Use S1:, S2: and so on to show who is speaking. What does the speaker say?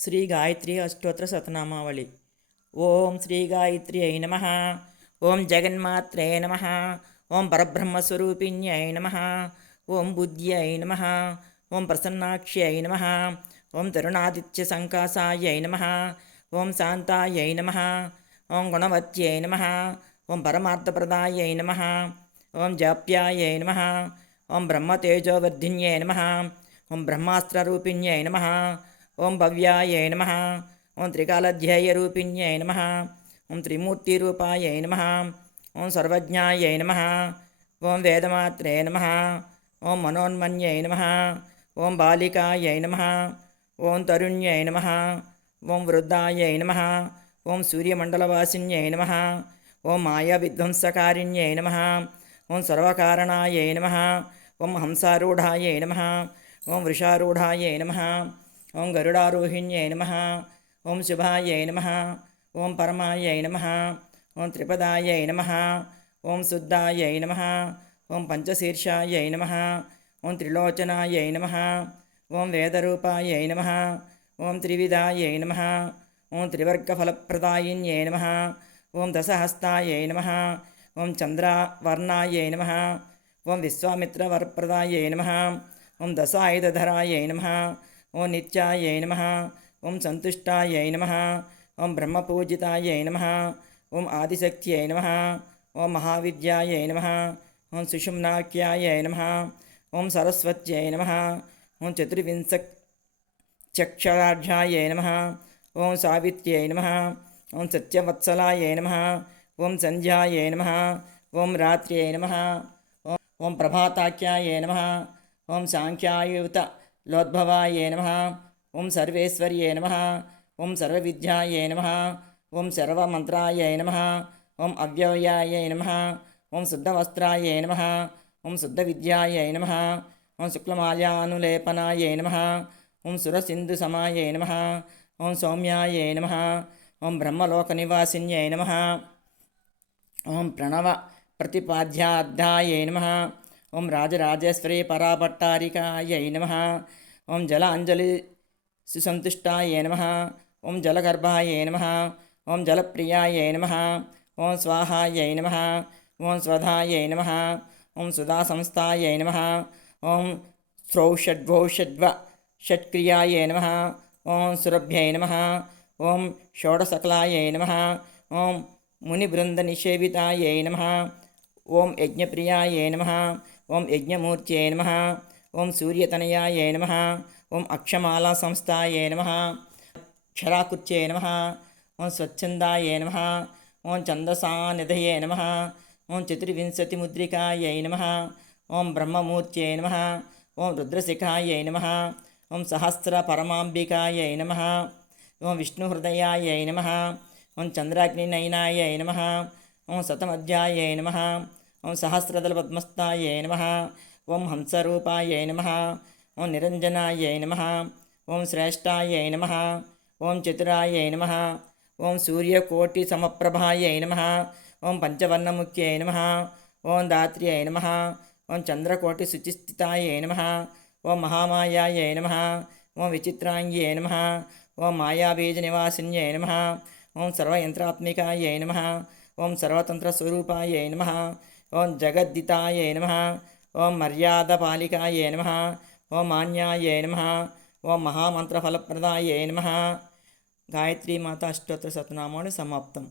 S1: శ్రీ గాయత్రి అష్టోత్తర శతనామావళి ఓం శ్రీ గాయత్రి అయి నమ ఓం జగన్మాత్రే నమ ఓం పరబ్రహ్మస్వరూపిణ్యై నమ ఓం బుద్ధ్యై నమ ఓం ప్రసన్నాక్ష్యై నమ ఓం తరుణాదిత్య సంకాసాయై నమ ఓం శాంతాయై నమ ఓం గుణవత్యై నమ ఓం పరమార్థప్రదాయై నమ ఓం జాప్యాయై నమ ఓం బ్రహ్మతేజోవర్ధిన్యై నమ ఓం బ్రహ్మాస్త్రరూపిణ్యై నమ ఓం భవ్యాయ నమ ఓం త్రికాలధ్యేయరూపిణ్యై నమ ఓం త్రిమూర్తిరూపాయ నమ ఓం సర్వజ్ఞాయ నమ ఓం వేదమాత్రే నమ ఓం మనోన్మన్యై నమ ఓం బాలికాయ నమ ఓం తరుణ్యై నమ ఓం వృద్ధాయ నమ ఓం సూర్యమండలవాసిన్యై నమ ఓం మాయా విధ్వంసకారిణ్యై నమ ఓం సర్వకారణాయ నమ ఓం హంసారూఢాయ నమ ఓం వృషారూఢాయ నమ ఓం గరుడారోహిణ్యై నమ ఓం శుభాయై నమ ఓం పరమాయై నమ ఓం త్రిపదాయై నమ ఓం శుద్ధాయై నమ ఓం పంచశీర్షాయై నమ ఓం త్రిలోచనాయై నమ ఓం వేదరూపాయై నమ ఓం త్రివిధాయై నమ ఓం త్రివర్గఫలప్రదాయిన్యై నమ ఓం దశహస్తాయై నమ ఓం చంద్రవర్ణాయై నమ ఓం విశ్వామిత్రవరప్రదాయై నమ ఓం దశాయుధధరాయై నమ ఓం నిత్యాయై నమ ఓం సంతుష్టాయై నమ ఓం బ్రహ్మపూజితాయై నమ ఓం ఆదిశక్త్యై నమ ఓం మహావిద్యాయై నమ ఓం సుషుమ్నాఖ్యాయై నమ ఓం సరస్వత్యై నమ ఓం చతుర్వింశ చక్షరాఢ్యాయై నమ ఓం సావిత్ర్యై నమ ఓం సత్యవత్సలాయై నమ ఓం సంధ్యాయై నమ ఓం రాత్ర్యై నమ ఓం ప్రభాతాఖ్యాయై నమ ఓం సాంఖ్యాయుత లోద్భవాయే నమ ఓం సర్వేశ్వర్యే నమ ఓం సర్వవిద్యాయ నమ ఓం సర్వమంత్రాయ నమ ఓం అవ్యయాయ నమ ఓం శుద్ధవస్త్రాయే నమ ఓం శుద్ధవిద్యాయ నమ ఓం శుక్లమాల్యానులేపనాయ నమ ఓం సురసింధుసమాయ నమ ఓం సౌమ్యాయే నమ ఓం బ్రహ్మలోకనివాసిన్యై నమ ఓం ప్రణవ ప్రతిపాద్యార్థాయ నమ ఓం రాజరాజేశ్వరి పరాభట్టారికాయ నమ ఓం జల అంజలి సుసంతుష్టాయ నమ ఓం జలగర్భాయ నమ ఓం జలప్రియాయ నమ ఓం స్వాహాయ నమ ఓం స్వధాయ నమ ఓం సుధా సంస్థాయ నమ ఓం శ్రౌషడ్వౌషడ్వ షట్క్రియాయ నమ ఓం సురభ్యై నమ ఓం షోడసకలాయ నమ ఓం మునిబృందనిషేవితాయ నమ ఓం యజ్ఞప్రియాయ నమ ఓం యజ్ఞమూర్త్యై నమ ఓం సూర్యతనయాయ నమ ఓం అక్షమాలా సంస్థాయ నమ క్షరాకృత్యై నమ ఓం స్వచ్ఛందాయ నమ ఓం ఛందసానిధయే నమ ఓం చతుర్వింశతిముద్రికాయై నమ ఓం బ్రహ్మమూర్త్యై నమ ఓం రుద్రశిఖాయై నమ ఓం సహస్రపరమాంబికాయై నమ ఓం విష్ణుహృదయాయై నమ ఓం చంద్రాగ్నినయనాయై నమ ఓం శతమధ్యాయై నమ ఓం సహస్రదళపద్మస్తాయై నమ ఓం హంసరూపాయై నమ ఓం నిరంజనాయై నమ ఓం శ్రేష్టాయై నమ ఓం చతురాయై నమ ఓం సూర్యకోటి సమప్రభాయై నమ ఓం పంచవర్ణముఖ్యై నమ ఓం దాత్ర్యై నమ ఓం చంద్రకోటి శుచిస్థితాయై నమ ఓం మహామాయాయై నమ ఓం విచిత్రాంగ్యై నమ ఓం మాయాబీజ నివాసిన్యై నమ ఓం సర్వయంత్రాత్మికాయై నమ ఓం సర్వతంత్ర సర్వతంత్రస్వరూపాయై నమ ఓం జగద్దితాయై నమ. ఓం మర్యాదపాలికాయై నమ. ఓం మాన్యాయై నమ. ఓం మహామంత్రఫలప్రదాయై నమ. గాయత్రీ మాత అష్టోత్తర శతనామాలు సమాప్తం.